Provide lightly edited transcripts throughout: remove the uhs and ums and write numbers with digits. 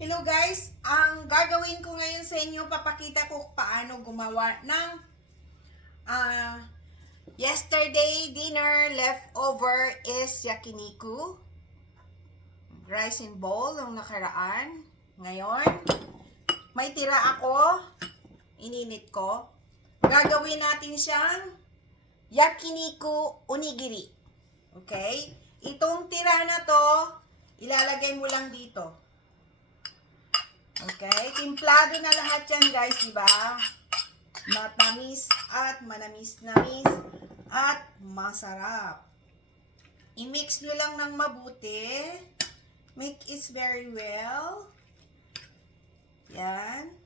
Hello guys, ang gagawin ko ngayon sa inyo, papakita ko paano gumawa ng yesterday dinner leftover is yakiniku. Rice in bowl ng nakaraan. Ngayon, may tira ako, ininit ko. Gagawin natin siyang yakiniku onigiri. Okay? Itong tira na to, ilalagay mo lang dito. Okay, timplado na lahat yan guys, di ba? Matamis at manamis-namis at masarap. I-mix nyo lang ng mabuti. Make it very well. Yan.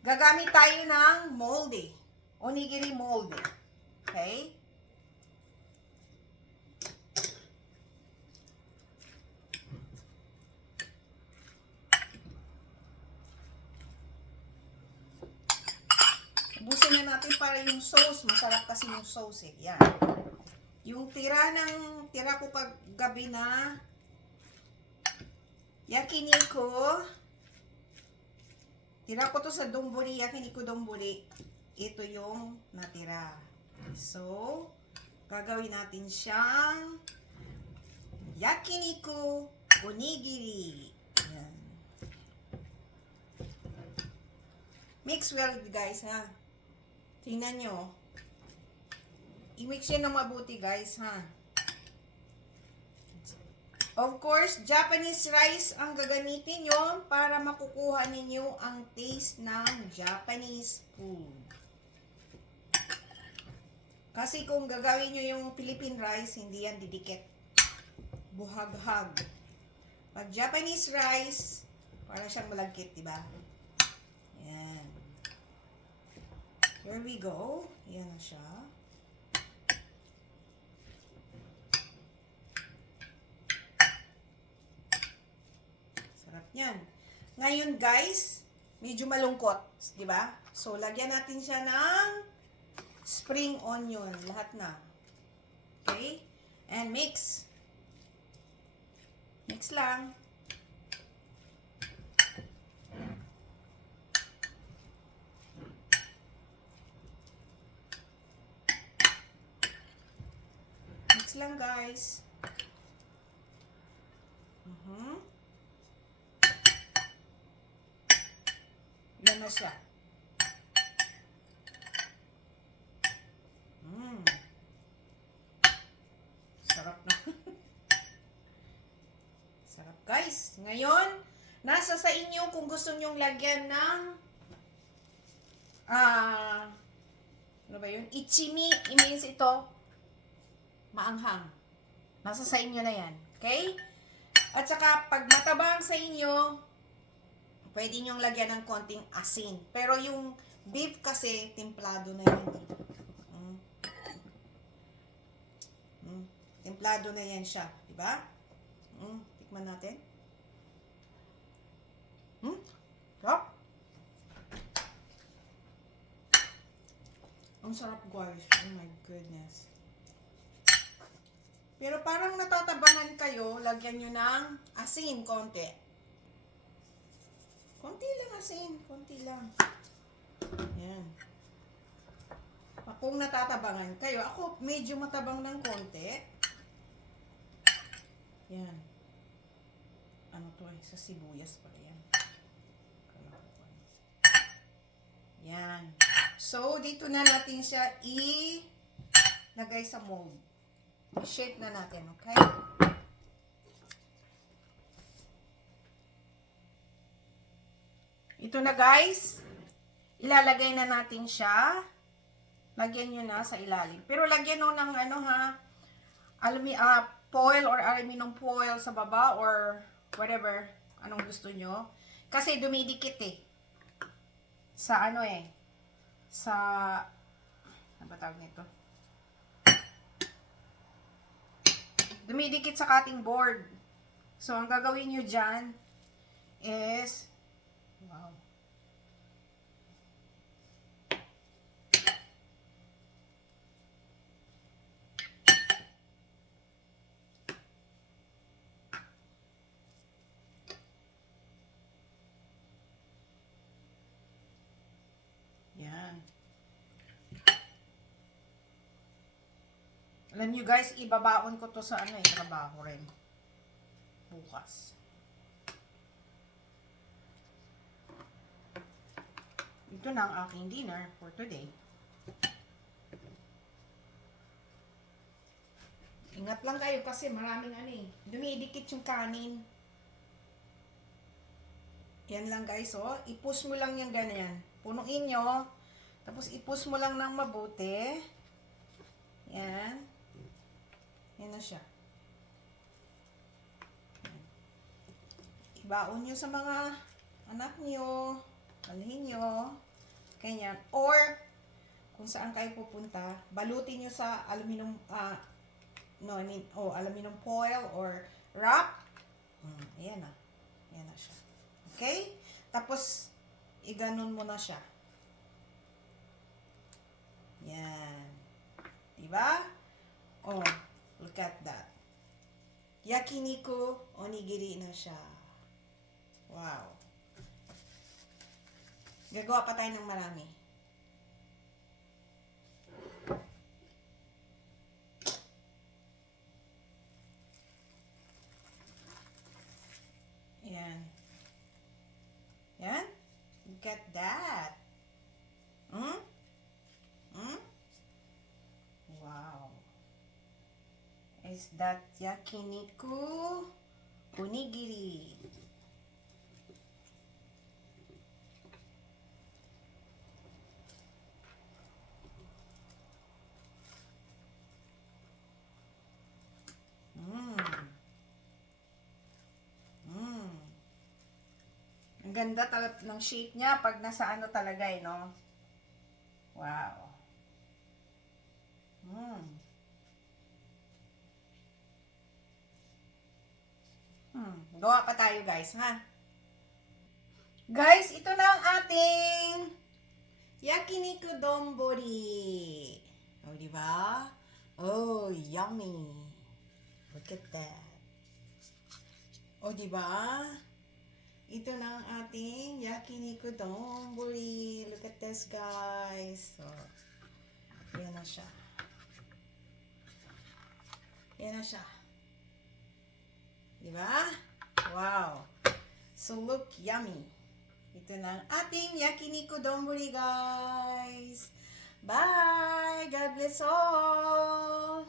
Gagamit tayo ng molde. Onigiri molde. Okay? Ubusin na natin para yung sauce. Masarap kasi yung sauce eh. Yan. Yung tira ko kagabi na yakiniku. Tira ko to sa donburi, yakiniku donburi. Ito yung natira. So, gagawin natin siyang yakiniku onigiri. Yan. Mix well guys ha. Tingnan nyo. I-mix yan ng mabuti guys, ha. Of course, Japanese rice ang gagamitin nyo para makukuha ninyo ang taste ng Japanese food. Kasi kung gagawin nyo yung Philippine rice, hindi yan didikit. Buhag-hag. Pag Japanese rice, para siyang malagkit, diba? Yan. Here we go. Yan na siya. Sarap niyan. Ngayon guys, medyo malungkot, di ba? So lagyan natin siya ng spring onion, lahat na. Okay? And mix. Mix lang. Lang guys. Yan na siya. Sarap na. Sarap guys. Ngayon, nasa sa inyo kung gusto nyong lagyan ng ano ba yun? Ichimi. It means ito maanghang. Nasa sa inyo na yan. Okay? At saka, pag matabang sa inyo, pwede nyong lagyan ng konting asin. Pero yung beef kasi, templado na yan. Templado na yan siya. Diba? Tikman natin. Sarap. Ang sarap guys. Oh my goodness. Pero parang natatabangan kayo, lagyan nyo ng asin, konti. Konti lang asin, konti lang. Yan. Kung natatabangan kayo, ako medyo matabang ng konti. Yan. Ano to eh, sa sibuyas pala yan. Yan. So, dito na natin siya ilagay sa mold. I-shape na natin, okay? Ito na guys. Ilalagay na natin siya. Lagyan nyo na sa ilalim. Pero lagyan nyo ng ano ha, foil or aluminum foil sa baba or whatever, anong gusto nyo. Kasi dumidikit eh. Sa ano eh. Sa, ano ba tawag nito? Dumidikit sa cutting board. So, ang gagawin nyo dyan is, wow. Alam nyo guys, ibabaon ko to sa trabaho rin. Bukas. Ito na ang aking dinner for today. Ingat lang kayo kasi maraming dumidikit yung kanin. Yan lang guys, oh. I-push mo lang yung ganyan. Punuin nyo. Tapos i-push mo lang ng mabuti. Yan. Yan na siya. Yan. Ibaon nyo sa mga anak nyo. Alhin nyo. Ganyan. Or, kung saan kayo pupunta, balutin nyo sa aluminum, aluminum foil or wrap. Ayan na. Ayan na siya. Okay? Tapos, iganon mo na siya. Yan. Diba? Oh, look at that. Yakiniku onigiri na siya. Wow. Gagawa pa tayo ng marami. Yan. Yan. Look at that. Wow. Is that yakiniku onigiri? Ang ganda talaga ng shape niya pag nasa talaga no? Wow. Gawa pa tayo guys, ha? Guys, ito na ang ating yakiniku donbori. Oh, diba? Oh, yummy. Look at that. Oh, diba? Ito na ang ating yakiniku donbori. Look at this, guys. So, yan na siya. Yan na siya. Diba? Wow. So, look yummy. Ito na ang ating yakiniku donbori, guys. Bye! God bless all!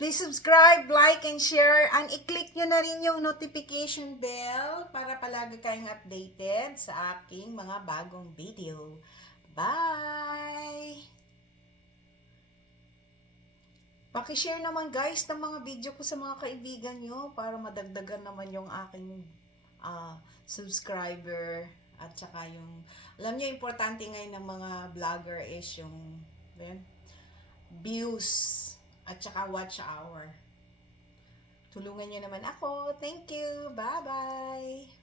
Please subscribe, like, and share. And i-click nyo na rin yung notification bell para palagi kayong updated sa aking mga bagong video. Bye! Paki-share naman guys ng mga video ko sa mga kaibigan nyo para madagdagan naman yung aking subscriber at saka yung, alam nyo, importante ngayon ng mga vlogger is yung views at saka watch hour. Tulungan nyo naman ako. Thank you. Bye-bye.